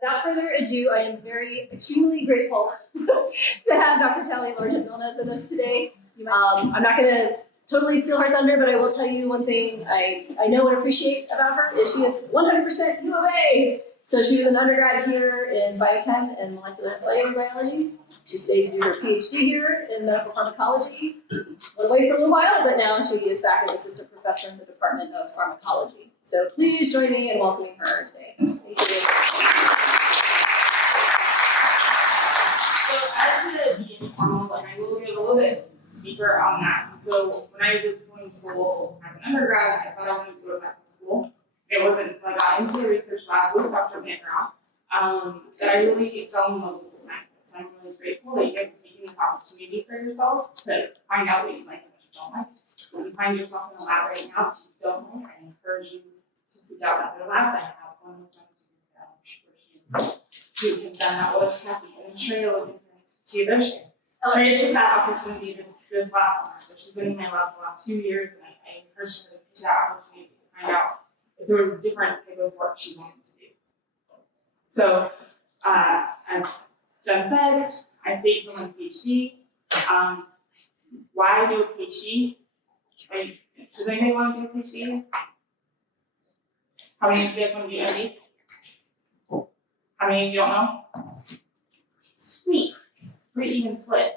Without further ado, I am extremely grateful to have Dr. Tally Largent-Milnes with us today. I'm not going to totally steal her thunder, but I will tell you one thing I know and appreciate about her is she is 100% U of A. So she was an undergrad here in biochem and molecular and cellular biology. She stayed to do her PhD here in medical pharmacology. Went away for a little while, but now she is back as assistant professor in the Department of Pharmacology. So please join me in welcoming her today. Thank you. So I had to be informal, and I will get a little bit deeper on that. So when I was going to school as an undergrad, I thought I wanted to go to medical school. It wasn't until I got into the research lab with Dr. Mangrow that I really fell in love with the sciences. I'm really grateful that you guys are taking this opportunity for yourselves to find out what you like and what you don't like. If you find yourself in the lab right now that you don't like, I encourage you to seek out other labs. I have one of them who has done that with Cassie, and I'm sure you'll listen to you this year. I took that opportunity this last summer, so she's been in my lab the last 2 years, and I encouraged her to take that opportunity to find out if there was a different type of work she wanted to do. So, as Jen said, I stayed for my PhD. Why do a PhD? Does anybody want to do a PhD? How many of you guys want to do MDs? How many of you don't know? Sweet. It's a pretty even split.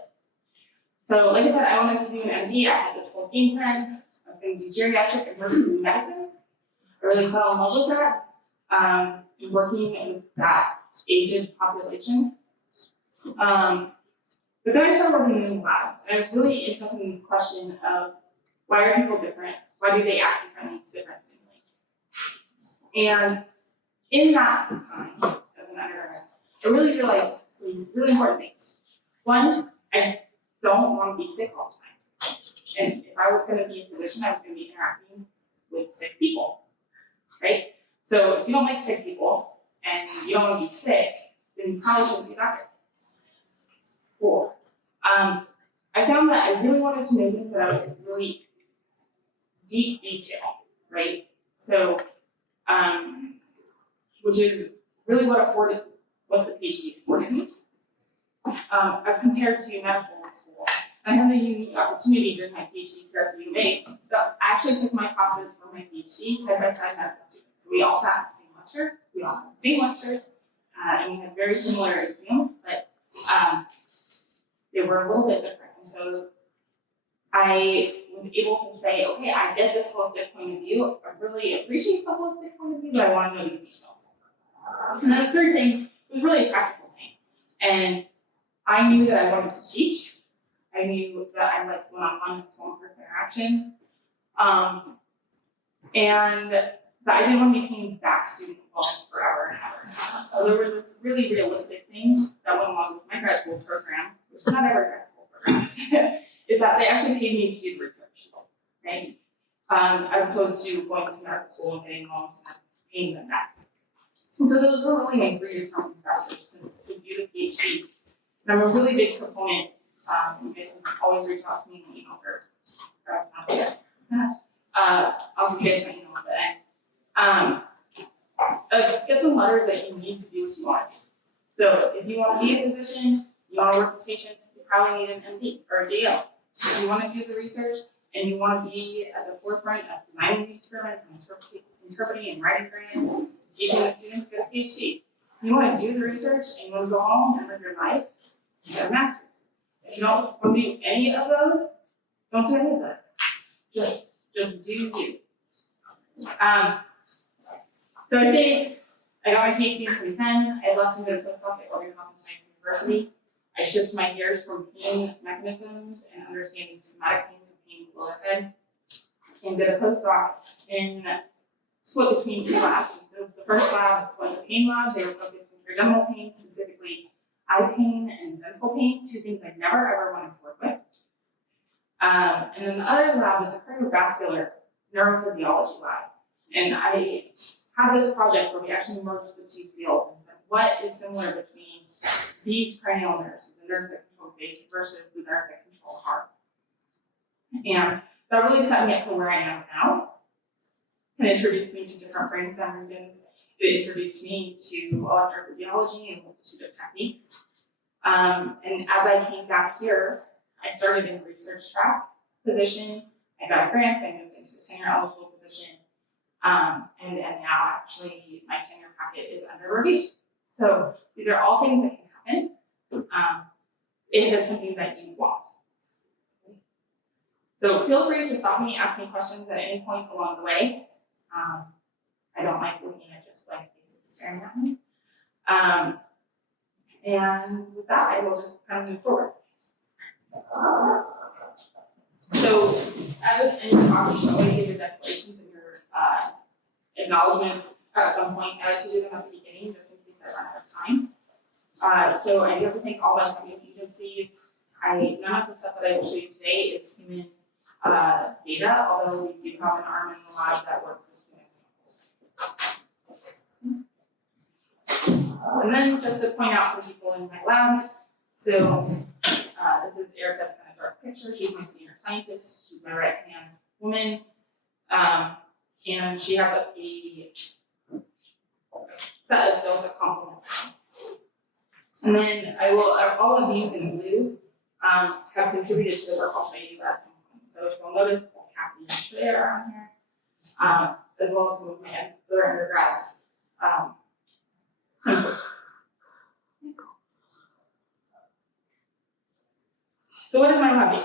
So, like I said, I wanted to do an MD. I had this whole game plan. I was going to do geriatric emergency medicine. I really fell in love with that, working with that aged population. But then I started working in the lab, and I was really interested in this question of why are people different? Why do they act differently to different stimuli? And in that time, as an undergrad, I really realized these really important things. One, I just don't want to be sick all the time. And if I was going to be a physician, I was going to be interacting with sick people. Right? So if you don't like sick people and you don't want to be sick, then you probably shouldn't be a doctor. Cool. I found that I really wanted to know things that I would really deep detail, right? So, which is really what the PhD afforded me, as compared to medical school. I had a unique opportunity during my PhD here at the UA. I actually took my classes for my PhD side by side medical students. So we all sat in the same lecture, we all had the same lectures, and we had very similar exams, but they were a little bit different. And so I was able to say, okay, I get this holistic point of view. I really appreciate the holistic point of view, but I want to know these details. And then the third thing was really a practical thing. And I knew that I wanted to teach. I knew that I liked one-on-one and small-group interactions. And that I didn't want to be paying back student loans forever and ever and ever. So there was a really realistic thing that went along with my grad school program, which is not every grad school program, is that they actually paid me to do the research, right? As opposed to going to medical school and getting loans and paying them back. And so those were really my three determining factors to do the PhD. And I'm a really big proponent. You guys can always reach out to me in emails or I'll give you guys my email at the end. Get the letters that you need to do what you want. So if you want to be a physician, you want to work with patients, you probably need an MD or a DL. If you want to do the research and you want to be at the forefront of designing the experiments and interpreting and writing grants, teaching the students, get a PhD. If you want to do the research and you want to go home and live your life, you get a master's. If you don't want to do any of those, don't do any of those. Just do you. So I say I got my PhD in 2010. I left to go to postdoc at Oregon Health and Science University. I shifted my gears from pain mechanisms and understanding somatic pains of pain below the head, and did a postdoc in split between two labs. And so the first lab was a pain lab. They were focused on trigeminal pain, specifically eye pain and dental pain, two things I never ever wanted to work with. And then the other lab was a cardiovascular neurophysiology lab. And I had this project where we actually merged the two fields and said, what is similar between these cranial nerves, the nerves that control the face, versus the nerves that control the heart? And that really set me up for where I am now and introduced me to different brainstem regions. it introduced me to electrophysiology and a multitude of techniques. And as I came back here, I started in a research track position. I got a grant, I moved into a tenure eligible position. And now actually my tenure packet is under review. So these are all things that can happen if it's something that you want. So feel free to stop me, ask me questions at any point along the way. I don't like looking at just blank faces staring at me. And with that, I will just kind of move forward. So as with any talk, you should always give your declarations and your acknowledgements at some point. I like to do them at the beginning just in case I run out of time. So I do have to thank all the funding agencies. None of the stuff that I will show you today is human data, although we do have an arm in the lab that works with humans. And then just to point out some people in my lab. So this is Erica's kind of dark picture. She's my senior scientist. She's my right-hand woman. And she has a set of skills that complement them. And then all of these in blue have contributed to the work I'll show you at some point. So if you'll notice, Cassie and Shreya are on here, as well as some of my other undergrads. So what is my lab do?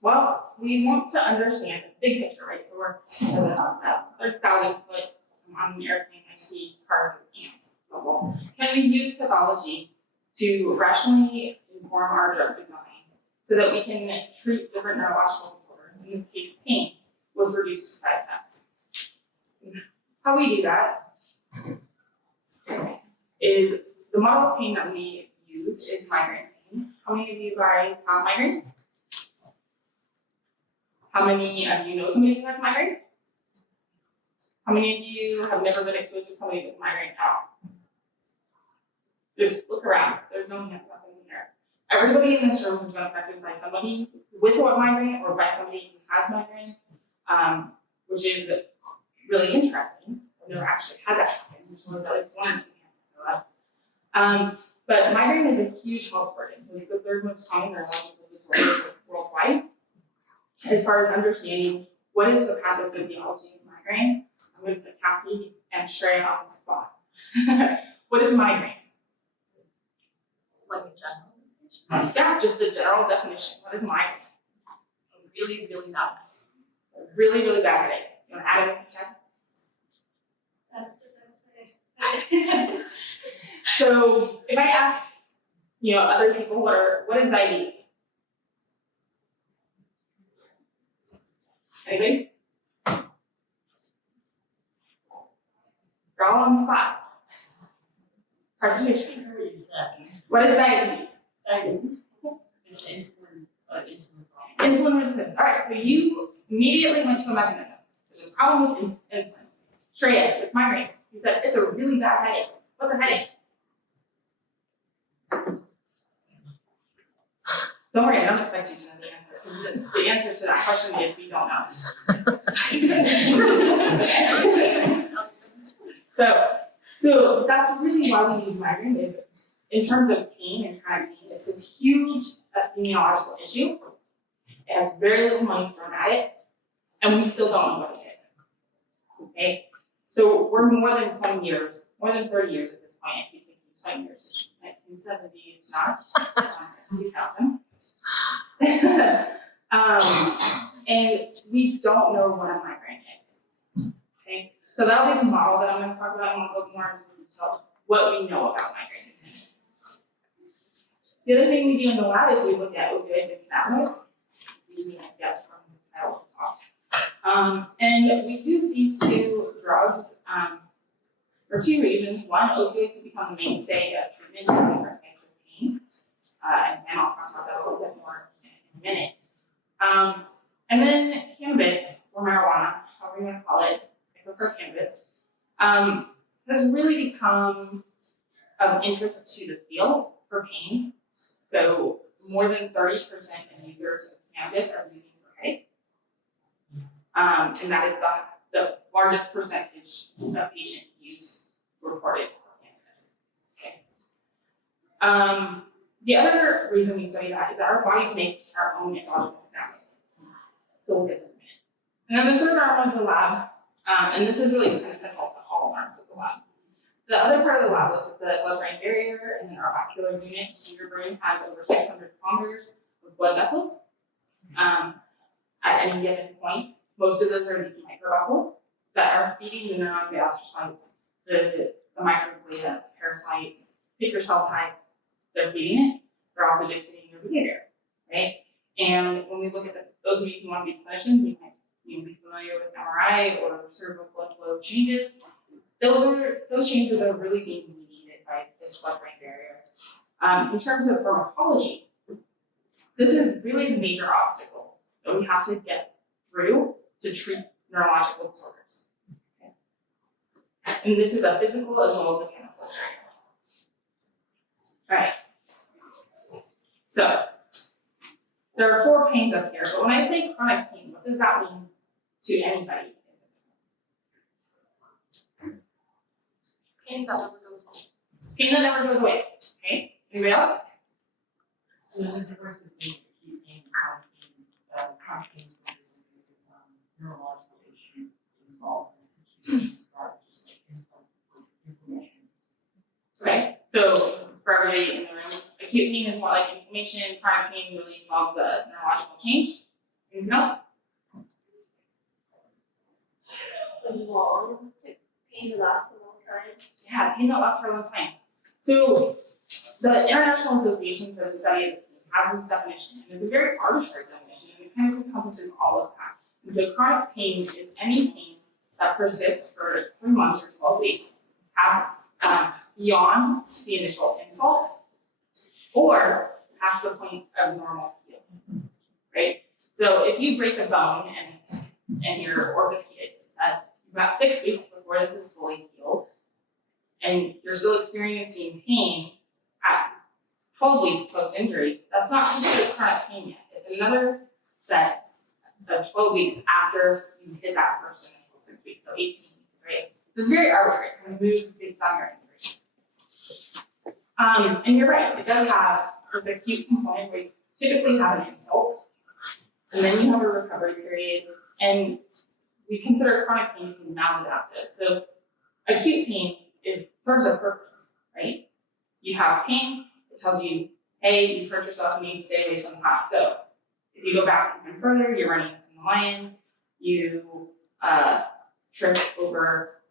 Well, we want to understand the big picture, right? So we're at 30,000 foot on the airplane, I see cars with ants level. Can we use pathology to rationally inform our drug design so that we can treat different neurological disorders, in this case pain, with reduced side effects? How we do that is the model of pain that we use is migraine pain. How many of you guys have migraine? How many of you know somebody who has migraine? How many of you have never been exposed to somebody with migraine at all? Just look around. There's no hands up in here. Everybody in this room has been affected by somebody with what migraine or by somebody who has migraine, which is really interesting. I've never actually had that happen, which was at least one or two hands go up. But migraine is a huge health burden. So it's the third most common neurological disorder worldwide. As far as understanding what is the pathophysiology of migraine, I'm going to put Cassie and Shreya on the spot. What is migraine? Like a general definition? Yeah, just the general definition. What is migraine? A really, really bad A really, really bad headache. You want to add anything, Chad? That's the best way. So if I ask, other people, what is diabetes? Anybody? You're all on the spot. Participation. What is diabetes? Diabetes. It's insulin problem. Insulin resistance. All right, so you immediately went to a mechanism. There's a problem with insulin. Shreya, it's migraine. You said it's a really bad headache. What's a headache? Don't worry, I don't expect you to know the answer. The answer to that question is we don't know. So that's really why we use migraine is in terms of pain and chronic pain, it's this huge epidemiological issue. It has very little money thrown at it, and we still don't know what it is. Okay? So we're more than 20 years, more than 30 years at this point. I keep thinking 20 years. 1970, it's not. It's 2000. And we don't know what a migraine is. Okay? So that'll be the model that I'm going to talk about, and we'll go more into detail what we know about migraine. The other thing we do in the lab is we look at opioids and cannabinoids. You may guess from the title of the talk. And we use these two drugs for two reasons. One, opioids have become the mainstay of treatment for different types of pain. And I'll talk about that a little bit more in a minute. And then cannabis, or marijuana, however you want to call it, I prefer cannabis, has really become of interest to the field for pain. So more than 30% of users of cannabis are using for headache. And that is the largest percentage of patient use reported for cannabis. Okay. The other reason we study that is that our bodies make our own endogenous cannabinoids. So we'll get to that in a minute. And then the third arm of the lab, and this is really kind of central to all arms of the lab. The other part of the lab looks at the blood-brain barrier and then our vascular unit. So your brain has over 600 kilometers of blood vessels at any given point. Most of those are these microvessels that are feeding the neurons, the astrocytes, the microglia, parasites, pick your cell type, they're feeding it. They're also dictating your behavior, right? And when we look at those of you who want to be clinicians, you might be familiar with MRI or cerebral blood flow changes. Those changes are really being mediated by this blood-brain barrier. In terms of pharmacology, this is really the major obstacle that we have to get through to treat neurological disorders. Okay. And this is a physical as well as a chemical barrier. All right. So there are 4 pains up here, but when I say chronic pain, what does that mean to anybody? Pain that never goes away. Pain that never goes away. Okay. Anybody else? So there's a difference between acute pain and chronic pain. Chronic pain is where there's a neurological issue involved. Acute pain is just like inflammation. Okay. So for everybody in the room, acute pain is more like inflammation. Chronic pain really involves a neurological change. Anything else? Long pain to last a long time. Yeah, pain that lasts for a long time. So the International Association for the Study of Pain has this definition, and it's a very arbitrary definition, and it kind of encompasses all of that. And so chronic pain is any pain that persists for 3 months or 12 weeks, past beyond the initial insult, or past the point of normal healing, right? So if you break a bone and your orthopedic says you've got 6 weeks before this is fully healed, and you're still experiencing pain at 12 weeks post-injury, that's not considered chronic pain yet. It's another set of 12 weeks after you hit that first initial 6 weeks, so 18 weeks, right? So it's very arbitrary, it kind of moves based on your injury. And you're right, it does have this acute component where you typically have an insult, and then you have a recovery period, and we consider chronic pain to be maladaptive. So acute pain serves a purpose, right? You have pain, it tells you, hey, you've hurt yourself, you need to stay away from the hot stove. If you go back even further, you're running from the lion, you trip over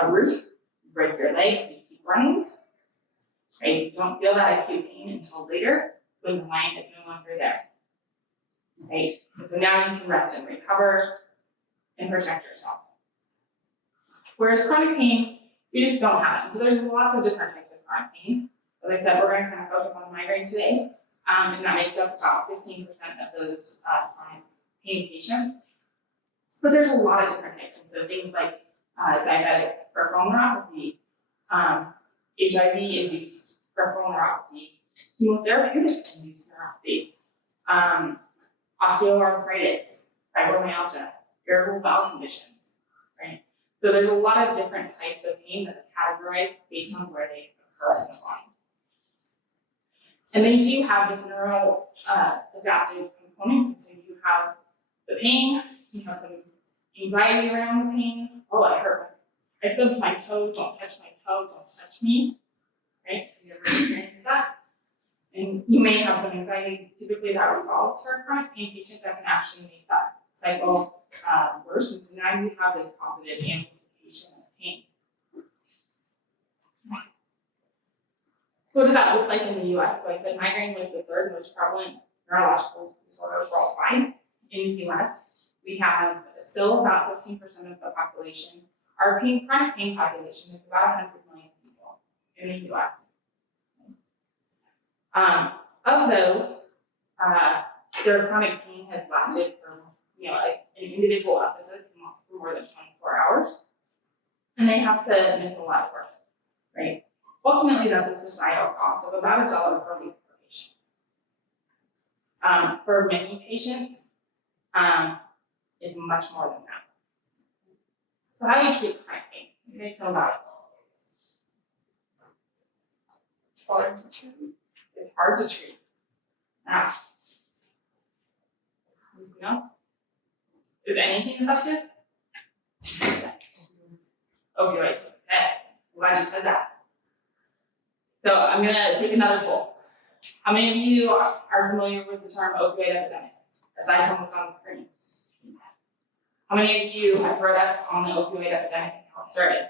a roof, you break your leg, you keep running, right? You don't feel that acute pain until later when the lion is no longer there, right? And so now you can rest and recover and protect yourself. Whereas chronic pain, we just don't have it. So there's lots of different types of chronic pain. As I said, we're going to kind of focus on migraine today, and that makes up about 15% of those chronic pain patients. But there's a lot of different types, and so things like diabetic peripheral neuropathy, HIV-induced peripheral neuropathy, chemotherapeutic-induced neuropathies, osteoarthritis, fibromyalgia, irritable bowel conditions, right? So there's a lot of different types of pain that are categorized based on where they occur in the body. And they do have this neural adaptive component. So you have the pain, you have some anxiety around the pain. Oh, I hurt. I stubbed my toe, don't touch my toe, don't touch me. Right? Have you ever experienced that? And you may have some anxiety. Typically that resolves for a chronic pain patient that can actually make that cycle worse. And so now you have this positive amplification of pain. What does that look like in the US? So I said migraine was the third most prevalent neurological disorder worldwide. In the US, we have still about 15% of the population. Our chronic pain population is about 100 million people in the US. Of those, their chronic pain has lasted for, like an individual episode can last for more than 24 hours. And they have to miss a lot of work, right? Ultimately, that's a societal cost of about $1 per week per patient. For many patients, it's much more than that. So how do you treat chronic pain? You guys know about it. It's hard to treat. It's hard to treat. Now, anything else? Is anything effective? Opioids. Okay, glad you said that. So I'm gonna take another poll. How many of you are familiar with the term opioid epidemic, aside from what's on the screen? How many of you have read up on the opioid epidemic and how it started?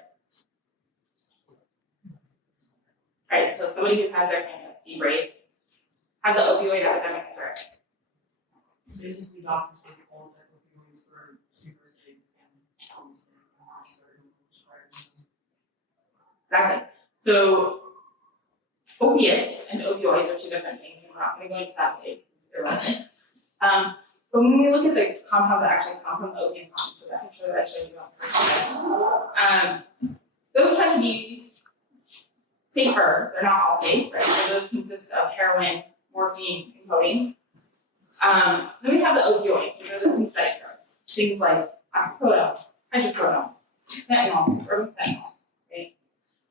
Alright, so somebody who has their hand up, be brave. How did the opioid epidemic start? Basically, doctors were told that opioids were super safe and obviously started prescribing them. Exactly. So opiates and opioids are two different things. We're not going to go into that state. They're relevant. But when we look at the compounds that actually come from the opium plant, so that picture that I showed you on those tend to be safer. They're not all safe, right? So those consist of heroin, morphine, and codeine. Then we have the opioids. These are the synthetic drugs. Things like oxycodone, hydrocodone, fentanyl, fentanyl, right?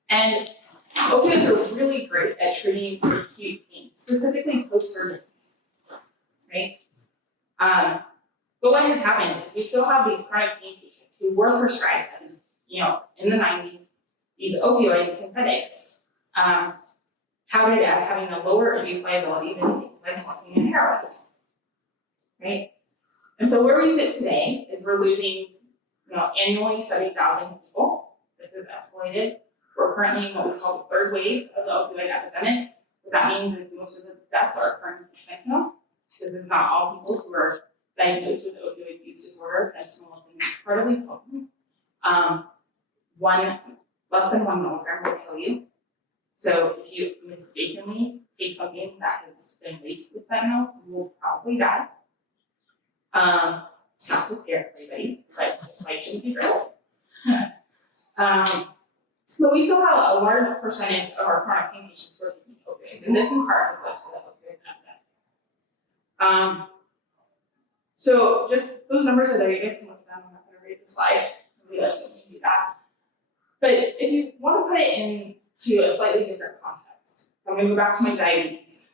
And opioids are really great at treating acute pain, specifically post-surgery, right? But what has happened is we still have these chronic pain patients who were prescribed, in the 90s, these opioid synthetics, touted as having a lower abuse liability than things like morphine and heroin, right? And so where we sit today is we're losing, annually 70,000 people. This is escalated. We're currently in what we call the third wave of the opioid epidemic. What that means is most of the deaths are occurring with fentanyl. This is not all people who are diagnosed with opioid use disorder. Fentanyl is incredibly potent. Less than 1 milligram will kill you. So if you mistakenly take something that has been laced with fentanyl, you will probably die. Not to scare everybody, but this might shouldn't be gross. But we still have a large percentage of our chronic pain patients who are taking opioids, and this in part has led to the opioid epidemic. So just those numbers are there. You guys can look at them. I'm not going to read the slide. Nobody else can do that. But if you want to put it into a slightly different context, so I'm going to go back to my diabetes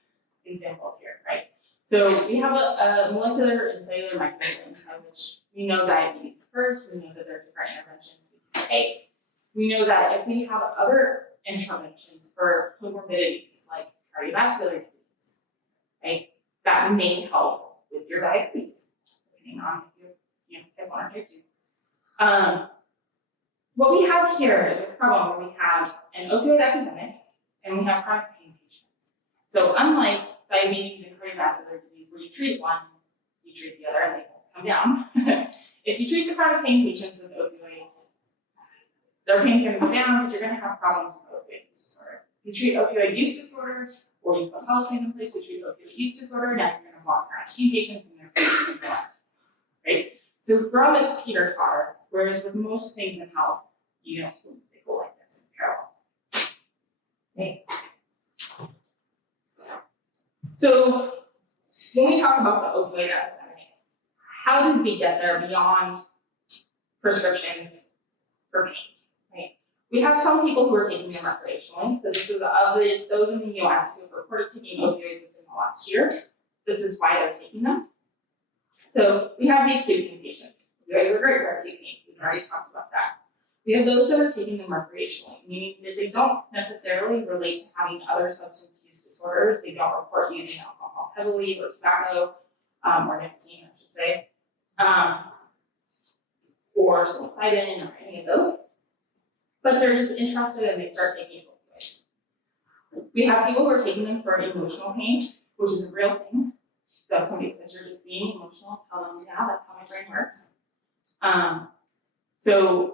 examples here, right? So we have a molecular and cellular mechanism by which we know diabetes occurs. We know that there are different interventions we can take. We know that if we have other interventions for comorbidities like cardiovascular disease, right, that may help with your diabetes, depending on if you're type 1 or type 2. What we have here is this problem where we have an opioid epidemic and we have chronic pain patients. So unlike diabetes and cardiovascular disease, where you treat one, you treat the other, and they both come down. If you treat the chronic pain patients with opioids, their pain's going to go down, but you're going to have problems with opioid use disorder. If you treat opioid use disorder, or you put policies in place to treat opioid use disorder, now you're going to block chronic pain patients and their pain's going to go up, right? So we're on this teeter-totter, whereas with most things in health, they go like this, parallel. Okay. So when we talk about the opioid epidemic, how did we get there beyond prescriptions for pain? Right? We have some people who are taking them recreationally. So this is of those in the US who have reported taking opioids within the last year. This is why they're taking them. So we have the acute pain patients. Opioids are great for acute pain. We've already talked about that. We have those that are taking them recreationally, meaning that they don't necessarily relate to having other substance use disorders. They don't report using alcohol heavily or tobacco, or nicotine, I should say, or psilocybin or any of those. But they're just interested and they start taking opioids. We have people who are taking them for emotional pain, which is a real thing. So if somebody says you're just being emotional, tell them, yeah, that's how my brain works. So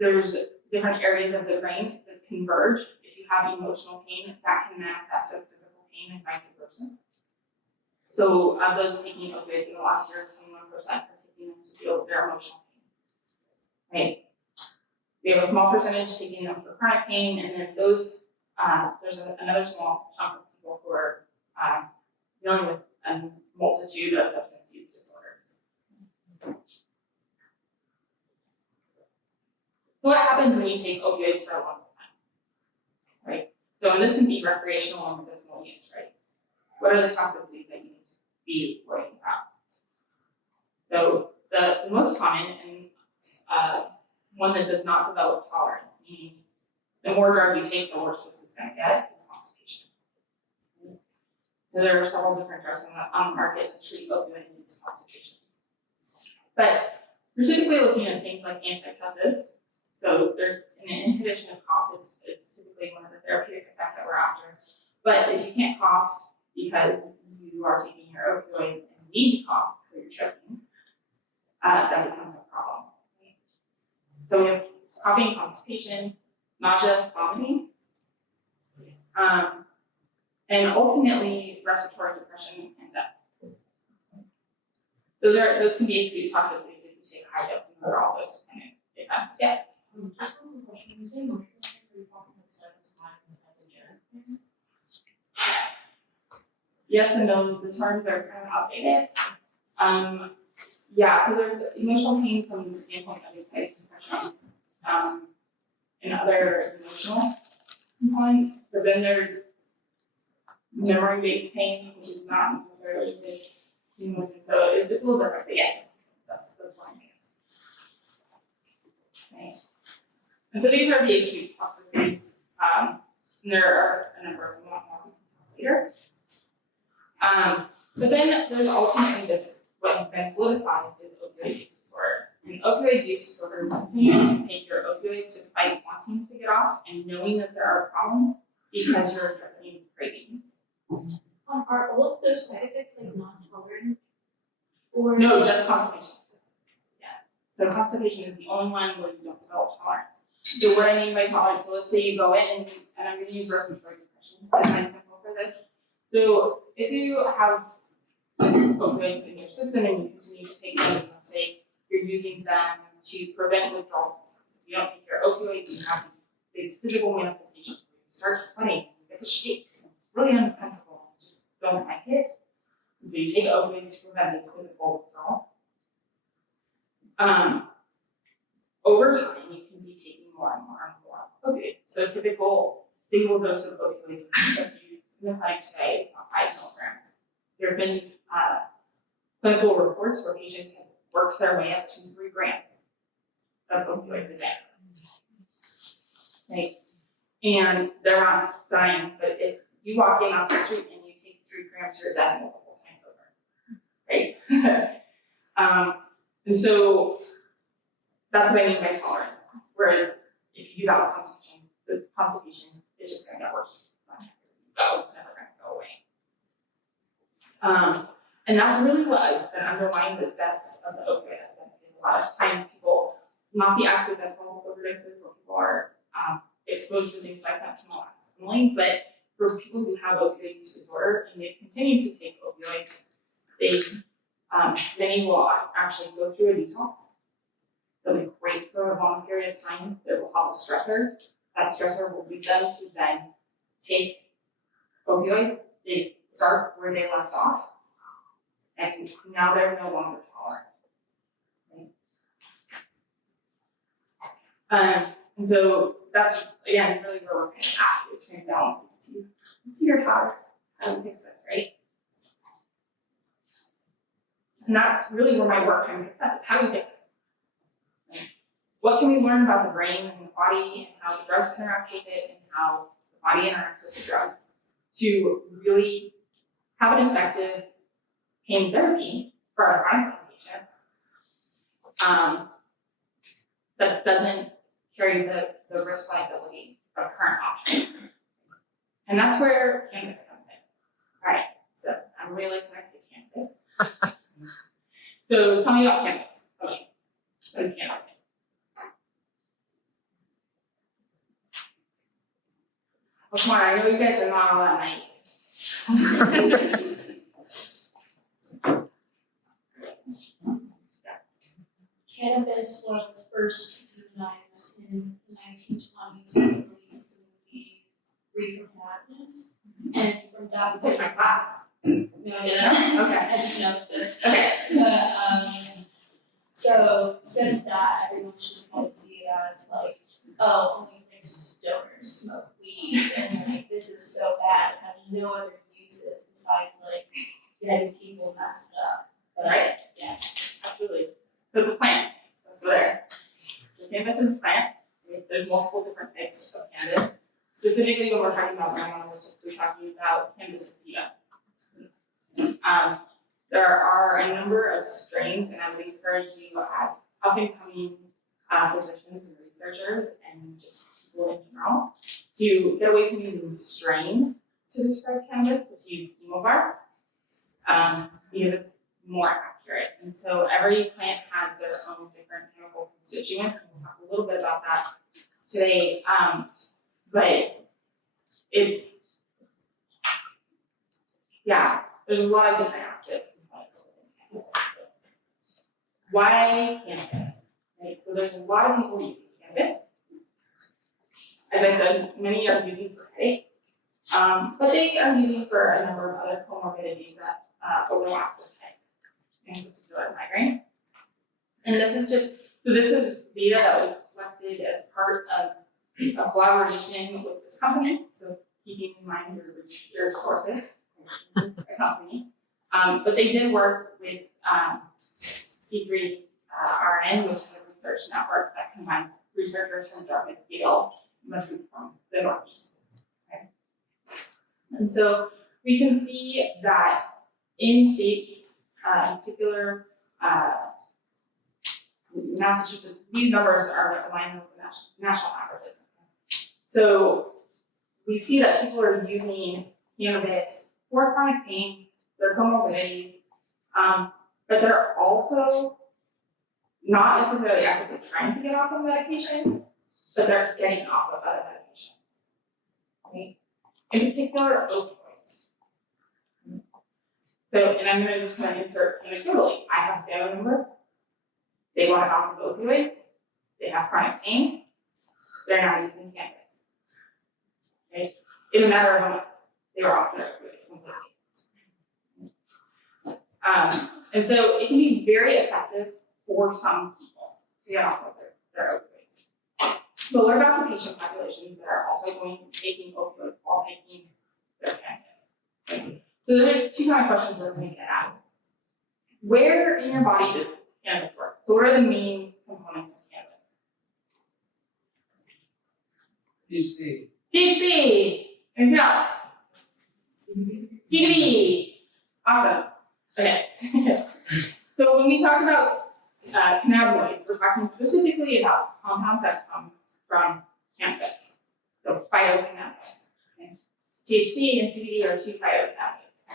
there's different areas of the brain that converge. If you have emotional pain, that can manifest as physical pain and vice versa. So of those taking opioids in the last year, 21% are taking them to deal with their emotional pain. Right? We have a small percentage taking them for chronic pain, and then those there's another small chunk of people who are dealing with a multitude of substance use disorders. So what happens when you take opioids for a long time? Right? So, and this can be recreational and medicinal use, right? What are the toxicities that you need to be worrying about? So the most common and one that does not develop tolerance, meaning the more drug you take, the worse this is going to get, is constipation. So there are several different drugs on the market to treat opioid-induced constipation. But we're typically looking at things like antitussives. So there's an inhibition of cough is typically one of the therapeutic effects that we're after. But if you can't cough because you are taking your opioids and need to cough, so you're choking, that becomes a problem. Right? So we have coughing, constipation, nausea, vomiting, and ultimately respiratory depression and death. Those can be acute toxicities if you take high dose, and they're all those kind of events. Yeah. Just one more question, you say emotional pain, are you talking about psychosomatic and psychogenic? Yes and no, the terms are kind of outdated. Yeah, so there's emotional pain from the standpoint of anxiety, depression, and other emotional components. But then there's memory-based pain, which is not necessarily related to emotion. So it's a little different, but yes, that's what I mean. Okay. And so these are the acute toxicities. And there are a number of them later. But then there's ultimately this, what has been politicized is opioid use disorder. And opioid use disorder is continuing to take your opioids despite wanting to get off and knowing that there are problems because you're addressing cravings. Are all of those side effects like non-tolerant? Or No, just constipation. Yeah. So constipation is the only one where you don't develop tolerance. So what I mean by tolerance, so let's say you go in, and I'm going to use respiratory depression as an example for this. So if you have opioids in your system and you continue to take them, let's say you're using them to prevent withdrawal symptoms. If you don't take your opioids, you have these physical manifestations where you start sweating, you get the shakes, and it's really uncomfortable, you just don't like it. And so you take opioids to prevent this physical withdrawal. Over time, you can be taking more and more and more opioids. So a typical single dose of opioids that's used in the clinic today is about 5 milligrams. There have been clinical reports where patients have worked their way up to 3 grams of opioids a day. Right? And they're not dying, but if you walk in off the street and you take 3 grams, you're dead multiple times over. Right? And so that's what I mean by tolerance. Whereas if you do that with constipation, the constipation is just going to get worse. It's never going to go away. And that's really what has been underlying the deaths of the opioid epidemic. A lot of times people, not the accidental overdoses where people are exposed to things like fentanyl accidentally, but for people who have opioid use disorder and they continue to take opioids, they many will actually go through a detox. They'll be great for a long period of time. It will have a stressor. That stressor will lead them to then take opioids. They start where they left off, and now they're no longer tolerant. Right? And so that's, again, really where we're kind of at, is trying to balance these two. Let's see how to fix this, right? And that's really where my work kind of picks up, is how do we fix this? What can we learn about the brain and the body and how the drugs interact with it and how the body interacts with the drugs to really have an effective pain therapy for our chronic patients that doesn't carry the risk liability of current options. And that's where cannabis comes in. All right, so I'm really excited to cannabis. So tell me about cannabis. Okay, what is cannabis? Oh, come on, I know you guys are not all that naive. Cannabis was first demonized in the 1920s when they released the movie Reefer Madness. And from that Take my class. no, I didn't. Okay. I just know this. Okay. But so since that, everyone's just kind of see it as like, oh, only stoners smoke weed, and like, this is so bad, it has no other uses besides like getting people messed up. But Right. yeah. Absolutely. So it's a plant. That's there. The cannabis is a plant. There's multiple different types of cannabis. Specifically, when we're talking about marijuana, we're talking about cannabis sativa. There are a number of strains, and I would encourage you as up-and-coming physicians and researchers and just people in general to get away from using strain to describe cannabis, but to use chemovar, because it's more accurate. And so every plant has their own different chemical constituents, and we'll talk a little bit about that today. But it's, yeah, there's a lot of different actives components. Why cannabis? Right? So there's a lot of people using cannabis. As I said, many are using for headache, but they are using for a number of other comorbidities that overlap with headache, in particular migraine. And this is data that was collected as part of a collaboration with this company. So keeping in mind your sources, this is a company. But they did work with C3RN, which is a research network that combines researchers from Dartmouth Yale, mostly from the Northeast. Okay? And so we can see that in states, in particular, Massachusetts, these numbers are aligned with the national averages. So we see that people are using cannabis for chronic pain, their comorbidities, but they're also not necessarily actively trying to get off of medication, but they're getting off of other medications. Okay? In particular, opioids. So, and I'm going to just kind of insert anecdotally. I have a family member. They want off of opioids. They have chronic pain. They're now using cannabis. Okay? In a matter of a month, they were off their opioids completely. And so it can be very effective for some people to get off of their opioids. But what about the patient populations that are also taking opioids while taking their cannabis? Okay. So there are two kind of questions we're going to get at. Where in your body does cannabis work? So what are the main components of cannabis? THC. THC. Anything else? CBD. Awesome. Okay. So when we talk about cannabinoids, we're talking specifically about compounds that come from cannabis. So phytocannabinoids. Okay. THC and CBD are two phytocannabinoids.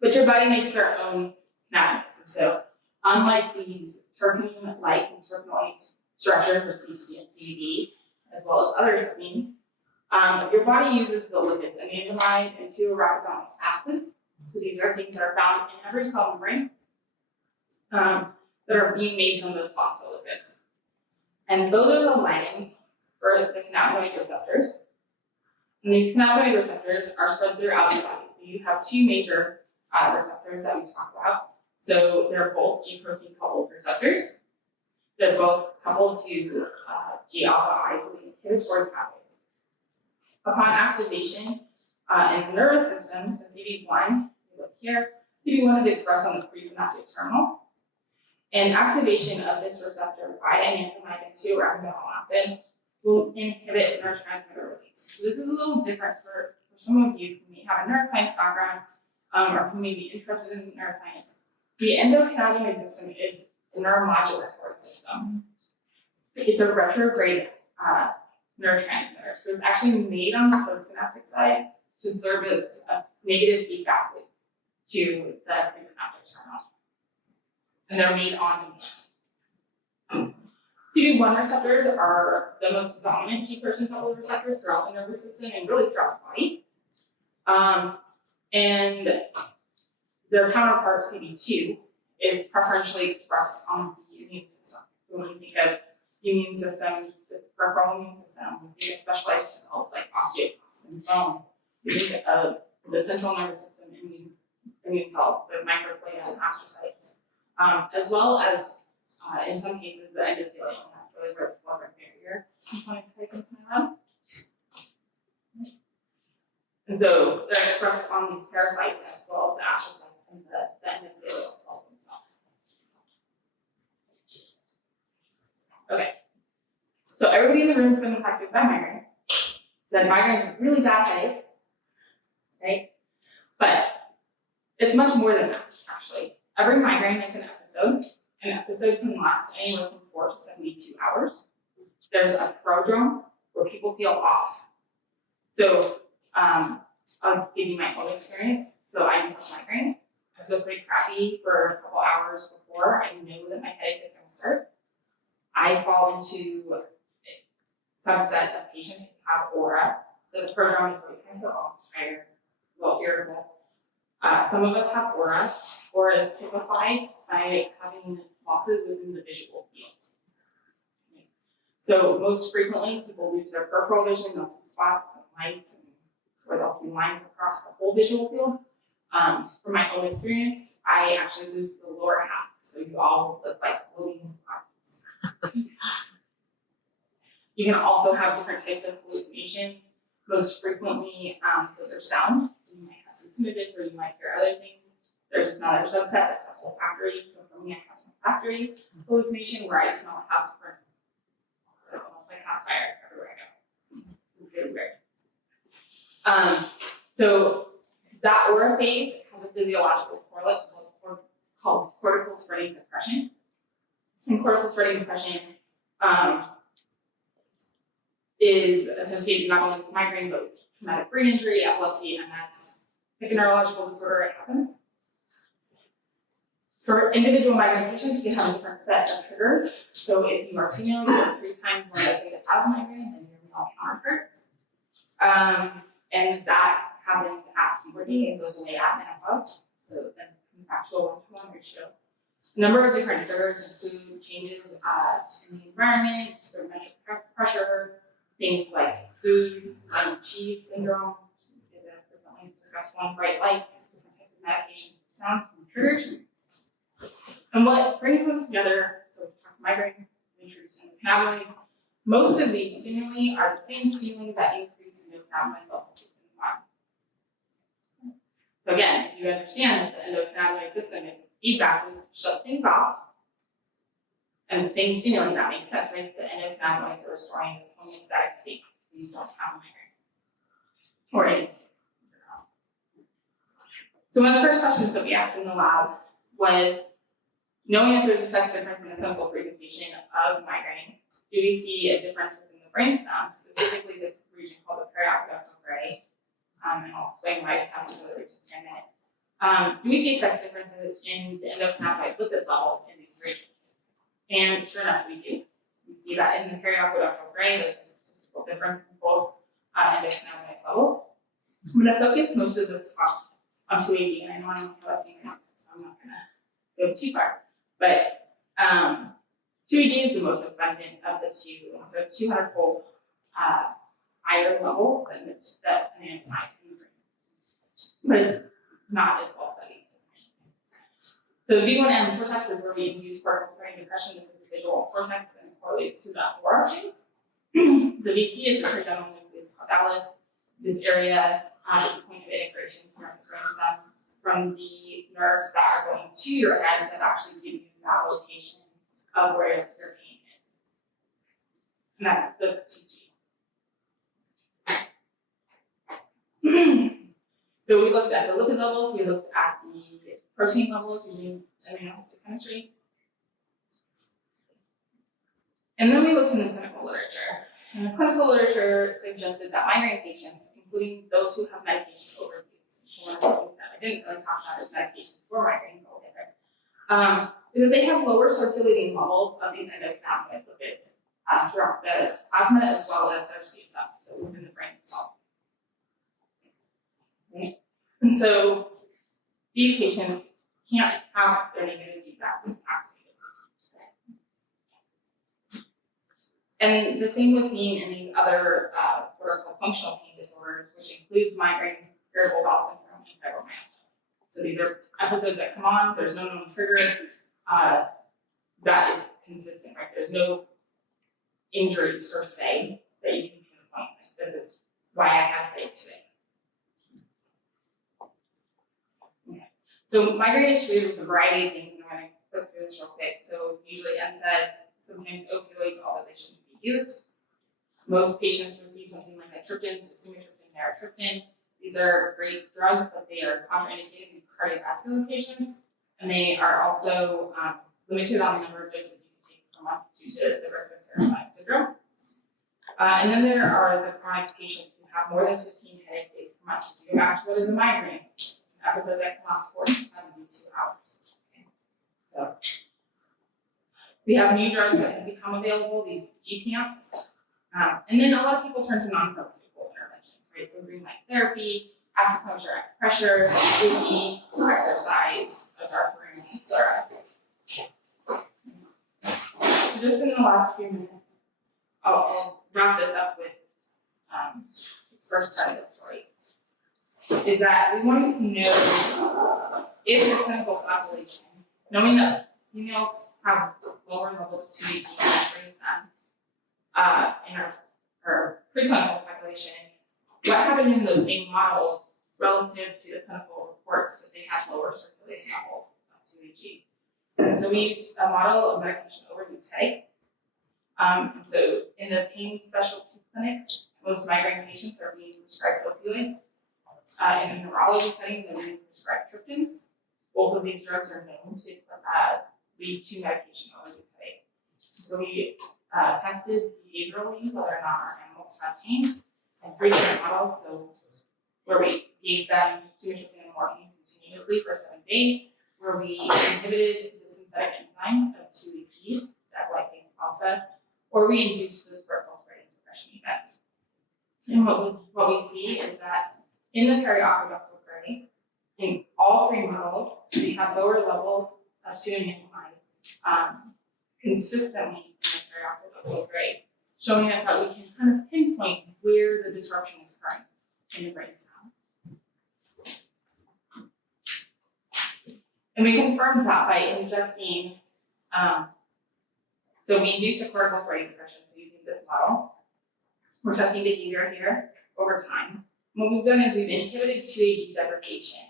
But your body makes their own cannabinoids. And so unlike these terpene-like and terpenoid structures of THC and CBD, as well as other terpenes, your body uses the lipids, anandamide and 2-arachidonic acid. So these are things that are found in every cell membrane that are being made from those phospholipids. And those are the ligands for the cannabinoid receptors. And these cannabinoid receptors are spread throughout the body. So you have two major receptors that we talk about. So they're both G protein coupled receptors. They're both coupled to G alpha I, so the inhibitory pathways. Upon activation in the nervous system, so CD1, look here, CD1 is expressed on the presynaptic terminal. And activation of this receptor by anandamide and 2-arachidonic acid will inhibit neurotransmitter release. So this is a little different for some of you who may have a neuroscience background or who may be interested in neuroscience. The endocannabinoid system is a neuromodulatory system. It's a retrograde neurotransmitter. So it's actually made on the postsynaptic side to serve as a negative feedback loop to the presynaptic terminal. And they're made on demand. CB1 receptors are the most dominant G protein coupled receptors throughout the nervous system and really throughout the body. And their counterpart, CB2, is preferentially expressed on the immune system. So when you think of the immune system, the peripheral immune system, you think of specialized cells like osteoclasts and bone. You think of the central nervous system immune cells, the microglia and astrocytes, as well as in some cases the endothelium, those are the blood-brain barrier component type into my lab. And so they're expressed on these parasites as well as the astrocytes and the endothelial cells themselves. Okay, so everybody in the room has been impacted by migraine. Said migraine is a really bad headache, right? But it's much more than that, actually. Every migraine is an episode. An episode can last anywhere from 4 to 72 hours. There's a prodrome where people feel off. So I'll give you my own experience. So I have migraine. I feel pretty crappy for a couple hours before I know that my headache is going to start. I fall into a subset of patients who have aura. So the prodrome is where you kind of feel off, tired, a little irritable. Some of us have aura. Aura is typified by having losses within the visual field. So most frequently, people lose their peripheral vision, they'll see spots and lights, or they'll see lines across the whole visual field. From my own experience, I actually lose the lower half, so you all look like floating bodies. You can also have different types of hallucinations. Most frequently, those are sound. So you might have some tinnitus, or you might hear other things. There's another subset, like the olfactory. So for me, I have an olfactory hallucination where I smell a house burn. So it smells like house fire everywhere I go. It's really weird. So that aura phase has a physiological correlate called cortical spreading depression. And cortical spreading depression is associated not only with migraine, but with traumatic brain injury, epilepsy, and that's like a neurological disorder, it happens. For individual migraine patients, you have a different set of triggers. So if you are female, you are 3 times more likely to have migraine than your male counterparts. And that happens at puberty and goes away at menopause. So then it comes back to a 1-to-1 ratio. A number of different triggers include changes in the environment, barometric pressure, things like food, cheese syndrome is a frequently discussed one, bright lights, different types of medications, sounds, and triggers. And what brings them together, so we talk migraine, introduce endocannabinoids. Most of these stimuli are the same stimuli that increase endocannabinoid levels within the body. So again, if you understand that the endocannabinoid system is a feedback loop to shut things off, and the same stimuli, that makes sense, right? The endocannabinoids are restoring this homeostatic state, so you don't have migraine. Or anything. So one of the first questions that we asked in the lab was, knowing that there's a sex difference in the clinical presentation of migraine, do we see a difference within the brainstem, specifically this region called the periaqueductal gray? And I'll explain why we have these other regions in a minute. Do we see sex differences in the endocannabinoid lipid levels in these regions? And sure enough, we do. We see that in the periaqueductal gray, there's a statistical difference in both endocannabinoid levels. I'm going to focus most of this talk on 2AG, and I know I only have a few minutes, so I'm not going to go too far. But 2AG is the most abundant of the two, so it's 200-fold higher levels than that anandamide in the brain. But it's not as well studied. So the V1M cortex is where we induce cortical spreading depression. This is the visual cortex and it correlates to that aura phase. The VC is the trigeminal nucleus caudalis. This area is the point of integration from the brainstem from the nerves that are going to your head that actually give you that location of where your pain is. And that's the TG. So we looked at the lipid levels, we looked at the protein levels using immunohistochemistry. And then we looked in the clinical literature. And the clinical literature suggested that migraine patients, including those who have medication overuse, one of the things that I didn't really talk about is medications for migraine, but whatever, is that they have lower circulating levels of these endocannabinoid lipids throughout the plasma as well as their CSF, so within the brain itself. Right? And so these patients can't have their negative feedback activated. And the same was seen in these other sort of functional pain disorders, which includes migraine, irritable bowel syndrome, and fibromyalgia. So these are episodes that come on, there's no known trigger that is consistent, right? There's no injury per se that you can pinpoint, like, this is why I have headache today. Okay. So migraine is treated with a variety of things, and I'm going to go through this real quick. So usually NSAIDs, sometimes opioids, although they shouldn't be used. Most patients receive something like triptans, sumatriptan, naratriptan. These are great drugs, but they are contraindicated in cardiovascular patients, and they are also limited on the number of doses you can take per month due to the risk of cerebral syndrome. And then there are the chronic patients who have more than 15 headache days per month. So you go back to what is a migraine, an episode that can last 4 to 72 hours. Okay. So we have new drugs that have become available, these GPAMs. And then a lot of people turn to non-pharmaceutical interventions, right? So green light therapy, acupuncture, acupressure, EEG, exercise, a dark room, etc. Just in the last few minutes, I'll wrap this up with the first part of the story. Is that we wanted to know if the clinical population, knowing that females have lower levels of 2-HT in our preclinical population, what happened in those same models relative to the clinical reports that they have lower circulating levels of 2-HT. And so we used a model of medication overuse headache. And so in the pain specialty clinics, most migraine patients are being prescribed opioids. In a neurology setting, they're being prescribed triptans. Both of these drugs are known to lead to medication overuse headache. So we tested behaviorally whether or not our animals had pain in 3 different models. So where we gave them sumatriptan and morphine continuously for 7 days, where we inhibited the synthetic enzyme of 2-HT, diabolylase alpha, or we induced those peripheral spreading depression events. And what we see is that in the periaqueductal gray, in all 3 models, we have lower levels of 2-anandamide consistently in the periaqueductal gray, showing us that we can kind of pinpoint where the disruption is occurring in the brainstem. And we confirmed that by injecting, so we induced a cortical spreading depression, so using this model. We're testing behavior here over time. And what we've done is we've inhibited 2-HT degradation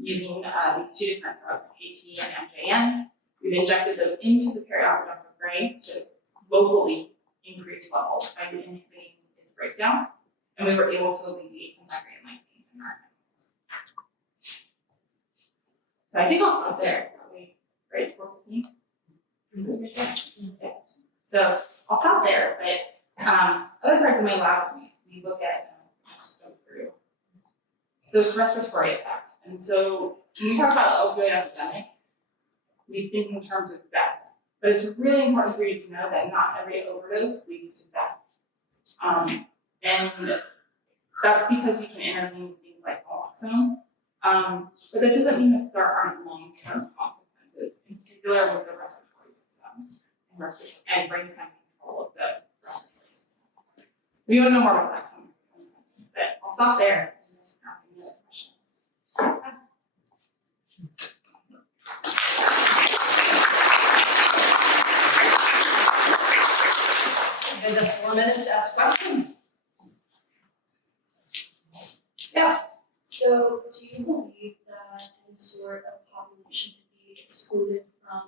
using these 2 different drugs, KT and MJN. We've injected those into the periaqueductal gray to locally increase levels by inhibiting its breakdown, and we were able to alleviate the migraine-like pain in our animals. So I think I'll stop there. Probably great for me. So I'll stop there, but other parts of my lab we look at just go through those respiratory effects. And so when we talk about the opioid epidemic, we think in terms of deaths, but it's really important for you to know that not every overdose leads to death. And that's because you can intervene with things like naloxone, but that doesn't mean that there aren't long-term consequences, in particular with the respiratory system and brainstem control of the respiratory system. So you want to know more about that, but I'll stop there and just ask any other questions. You guys have 4 minutes to ask questions. So do you believe that any sort of population could be excluded from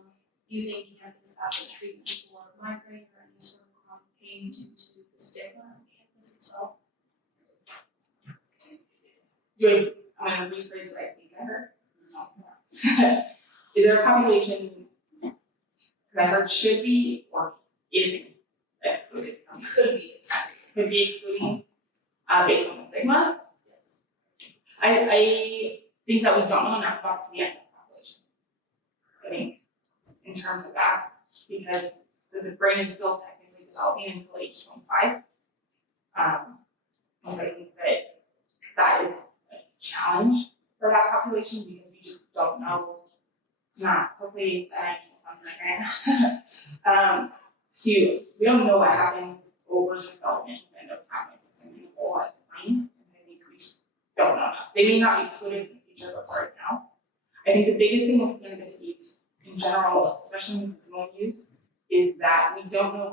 using cannabis as a treatment for migraine or any sort of chronic pain due to the stigma of cannabis itself? I'm going to rephrase what I think I heard. Is there a population that I heard should be or isn't excluded from? Could be excluded. Could be excluding based on the stigma? Yes. I think that we don't know enough about the pediatric population. I think in terms of that, because the brain is still technically developing until age 25. So I think that is a challenge for that population because we just don't know. Not hopefully that something like that. We don't know what happens over development of the endocannabinoid system in the whole as brain. I think we just don't know enough. They may not be excluded in the future, but right now, I think the biggest thing with cannabis use in general, especially medicinal use, is that we don't know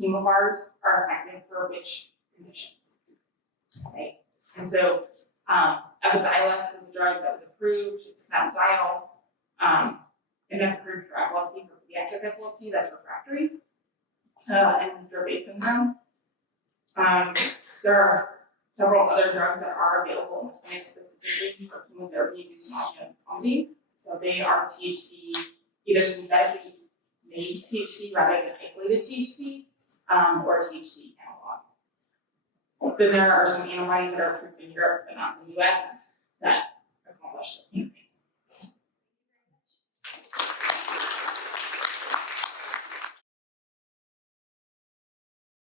chemobars are effective for which conditions, right? And so, Epidiolex is a drug that was approved, it's cannabidiol, and that's approved for epilepsy, for pediatric epilepsy, that's refractory, and Dravet syndrome. There are several other drugs that are available in the clinic specifically for chemotherapy-induced nausea and vomiting. So they are THC, either synthetically made THC rather than isolated THC, or THC analog. Then there are some antibodies that are approved in Europe but not in the US that accomplish the same thing.